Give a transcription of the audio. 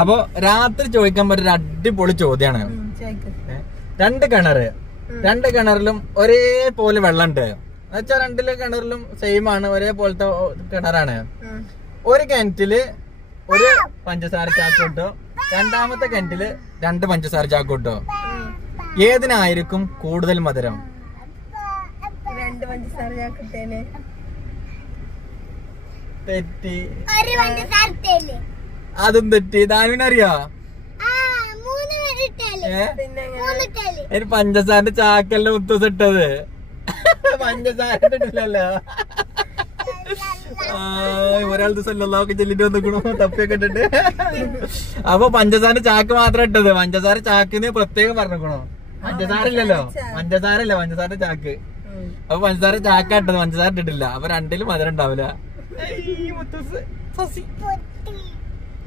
അപ്പൊ രാത്രി ചോദിക്കാൻ പറ്റൊരു അടിപൊളി ചോദ്യാണ്. രണ്ട് കിണറിലും ഒരേപോലെ വെള്ളമുണ്ട് എന്നുവെച്ചാൽ രണ്ടിലെ കിണറിലും സെയിം ആണ്, ഒരേപോലത്തെ കിണറാണ്. ഒരു കിണറ്റില് ഒരു പഞ്ചസാര ചാക്ക് കിട്ടോ, രണ്ടാമത്തെ കിണറ്റില് 2 പഞ്ചസാര ചാക്ക് കിട്ടോ. ഏതിനായിരിക്കും കൂടുതൽ മധുരം? 2 പഞ്ചസാര ചാക്ക്. തെറ്റി. അതും തെറ്റി. ദാനുവിനറിയോ? പഞ്ചസാരന്റെ ചാക്കല്ല മുത്തൂസ് ഇട്ടത്, പഞ്ചസാര ഇട്ടില്ലല്ലോ. ഒരാൾ ദിവസം ചെല്ലിട്ട് വന്നിക്കണു തപ്പിയൊക്കെ ഇട്ടിട്ട്. അപ്പൊ പഞ്ചസാര ചാക്ക് മാത്രം ഇട്ടത്, പഞ്ചസാര ചാക്കിന് പ്രത്യേകം പറഞ്ഞിക്കണോ? പഞ്ചസാര ഇല്ലല്ലോ, പഞ്ചസാര പഞ്ചസാരന്റെ ചാക്ക്. അപ്പൊ പഞ്ചസാര ചാക്ക ഇട്ടത്, പഞ്ചസാര ഇട്ടിട്ടില്ല. അപ്പൊ രണ്ടിലും മധുരം ഉണ്ടാവില്ല.